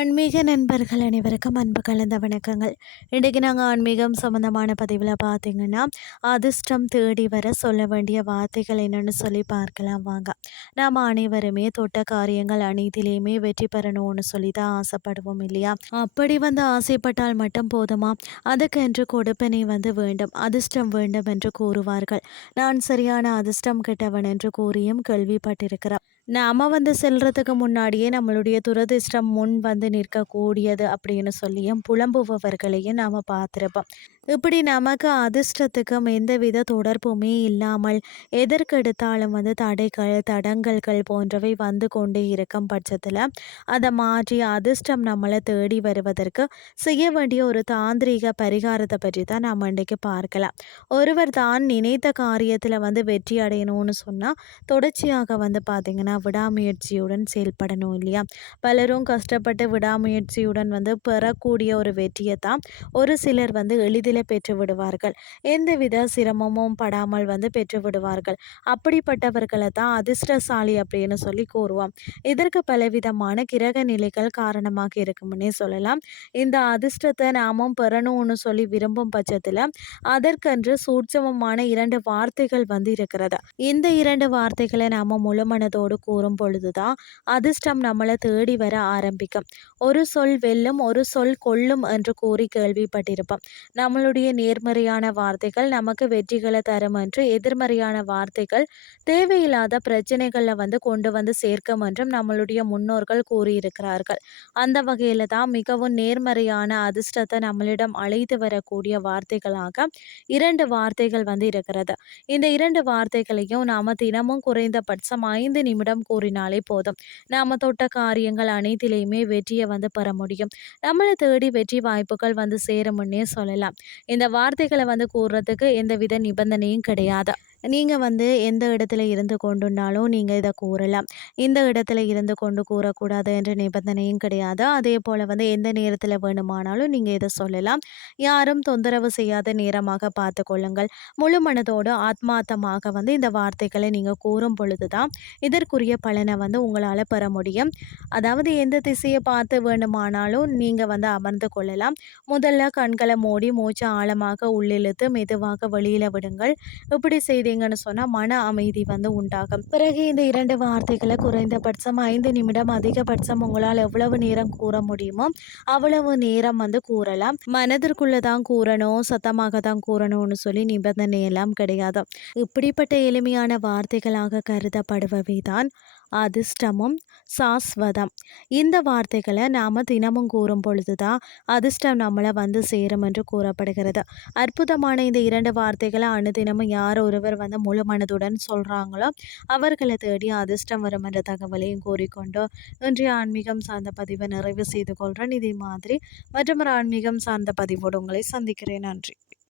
ஆன்மீக நண்பர்கள் அனைவருக்கும் அன்பு கலந்த வணக்கங்கள். இன்றைக்கு நாங்கள் ஆன்மீகம் சம்மந்தமான பதிவில் பார்த்திங்கன்னா அதிர்ஷ்டம் தேடி வர சொல்ல வேண்டிய வார்த்தைகள் என்னென்னு சொல்லி பார்க்கலாம் வாங்க. நாம் அனைவருமே தொட்ட காரியங்கள் அனைத்திலையுமே வெற்றி பெறணும்னு சொல்லி தான் ஆசைப்படுவோம் இல்லையா? அப்படி வந்து ஆசைப்பட்டால் மட்டும் போதுமா? அதுக்கென்று கொடுப்பனை வந்து வேண்டும். அதிர்ஷ்டம் வேண்டும் என்று கூறுவார்கள். நான் சரியான அதிர்ஷ்டம் கெட்டவன் என்று கூறியும் கேள்விப்பட்டிருக்கிறேன் நாம் வந்து செல்றதுக்கு முன்னாடியே நம்மளுடைய துரதிர்ஷ்டம் முன் வந்து நிற்கக்கூடியது அப்படின்னு சொல்லியும் புலம்புபவர்களையும் நாம் பார்த்துருப்போம். இப்படி நமக்கு அதிர்ஷ்டத்துக்கும் எந்தவித தொடர்புமே இல்லாமல் எதற்கெடுத்தாலும் வந்து தடைகள் தடங்கல்கள் போன்றவை வந்து கொண்டே இருக்கும் பட்சத்தில் அதை மாற்றி அதிர்ஷ்டம் நம்மளை தேடி வருவதற்கு செய்ய வேண்டிய ஒரு தாந்திரிக பரிகாரத்தை பற்றி தான் நம்ம இன்றைக்கு பார்க்கலாம். ஒருவர் தான் நினைத்த காரியத்தில் வந்து வெற்றி அடையணும்னு சொன்னால் தொடர்ச்சியாக வந்து பார்த்திங்கன்னா விடாமுயற்சியுடன் செயல்படணும் இல்லையா? பலரும் கஷ்டப்பட்டு விடாமுயற்சியுடன் வந்து பெறக்கூடிய ஒரு வெற்றியை தான் ஒரு சிலர் வந்து எளிதில் பெற்று விடுவார்கள். எந்தவித சிரமமும் படாமல் வந்து பெற்று விடுவார்கள். அப்படிப்பட்டவர்களை தான் அதிர்ஷ்டசாலி அப்படின்னு சொல்லி கூறுவோம். இதற்கு பலவிதமான கிரக நிலைகள் காரணமாக இருக்கும்னே சொல்லலாம். இந்த அதிர்ஷ்டத்தை நாமும் பெறணும்னு சொல்லி விரும்பும் பட்சத்தில் அதற்கென்று சூட்சமமான இரண்டு வார்த்தைகள் வந்து இருக்கிறது. இந்த இரண்டு வார்த்தைகளை நாம முழுமனதோடு கூறும் பொழுதுதான் அதிர்ஷ்டம் நம்மளை தேடி வர ஆரம்பிக்கும். ஒரு சொல் வெல்லும் ஒரு சொல் கொல்லும் என்று கூறி கேள்விப்பட்டிருப்போம். நம்மளுடைய நேர்மறையான வார்த்தைகள் நமக்கு வெற்றிகளை தரும் என்று எதிர்மறையான வார்த்தைகள் தேவையில்லாத பிரச்சனைகளில் வந்து கொண்டு வந்து சேர்க்கும் என்றும் நம்மளுடைய முன்னோர்கள் கூறியிருக்கிறார்கள். அந்த வகையில் தான் மிகவும் நேர்மறையான அதிர்ஷ்டத்தை நம்மளிடம் அழைத்து வரக்கூடிய வார்த்தைகளாக இரண்டு வார்த்தைகள் வந்து இருக்கிறது. இந்த இரண்டு வார்த்தைகளையும் நாம் தினமும் குறைந்தபட்சம் ஐந்து நிமிடம் கூறினாலே போதும். நாம் தொட்ட காரியங்கள் அனைத்திலையுமே வெற்றியை வந்து பெற முடியும். நம்மளை தேடி வெற்றி வாய்ப்புகள் வந்து சேரும்னே சொல்லலாம். இந்த வார்த்தைகளை வந்து கூறுறதுக்கு எந்தவித நிபந்தனையும் கிடையாது? நீங்கள் வந்து எந்த இடத்துல இருந்து கொண்டுனாலும் நீங்கள் இதை கூறலாம். இந்த இடத்துல இருந்து கொண்டு கூறக்கூடாது என்ற நிபந்தனையும் கிடையாது. அதே போல் வந்து எந்த நேரத்தில் வேணுமானாலும் நீங்கள் இதை சொல்லலாம். யாரும் தொந்தரவு செய்யாத நேரமாக பார்த்து கொள்ளுங்கள். முழு மனதோடு ஆத்மார்த்தமாக வந்து இந்த வார்த்தைகளை நீங்கள் கூறும் பொழுது தான் இதற்குரிய பலனை வந்து உங்களால் பெற முடியும். அதாவது எந்த திசையை பார்த்து வேணுமானாலும் நீங்கள் வந்து அமர்ந்து கொள்ளலாம். முதல்ல கண்களை மூடி மூச்சு ஆழமாக உள்ளிழுத்து மெதுவாக வெளியில் விடுங்கள். இப்படி செய்து செய்தீங்கன்னு சொன்னால் மன அமைதி வந்து உண்டாகும். பிறகு இந்த இரண்டு வார்த்தைகளை குறைந்தபட்சம் ஐந்து நிமிடம் அதிகபட்சம் உங்களால் எவ்வளவு நேரம் கூற முடியுமோ அவ்வளவு நேரம் வந்து கூறலாம். மனதிற்குள்ளே தான் கூறணும் சத்தமாக தான் கூறணும்னு சொல்லி நிபந்தனை எல்லாம் கிடையாது. இப்படிப்பட்ட எளிமையான வார்த்தைகளாக கருதப்படுபவை தான் அதிர்ஷ்டமும் சாஸ்வதம். இந்த வார்த்தைகளை நாம் தினமும் கூறும் பொழுது தான் அதிர்ஷ்டம் நம்மளை வந்து சேரும் என்று கூறப்படுகிறது. அற்புதமான இந்த இரண்டு வார்த்தைகளை அனுதினமும் யார் ஒருவர் வந்து முழு மனதுடன் சொல்கிறாங்களோ அவர்களை தேடி அதிர்ஷ்டம் வரும் என்ற தகவலையும் கூறிக்கொண்டு இன்றைய ஆன்மீகம் சார்ந்த பதிவை நிறைவு செய்து கொள்கிறேன் இதே மாதிரி மற்றும் ஒரு ஆன்மீகம் சார்ந்த பதிவோடு உங்களை சந்திக்கிறேன். நன்றி.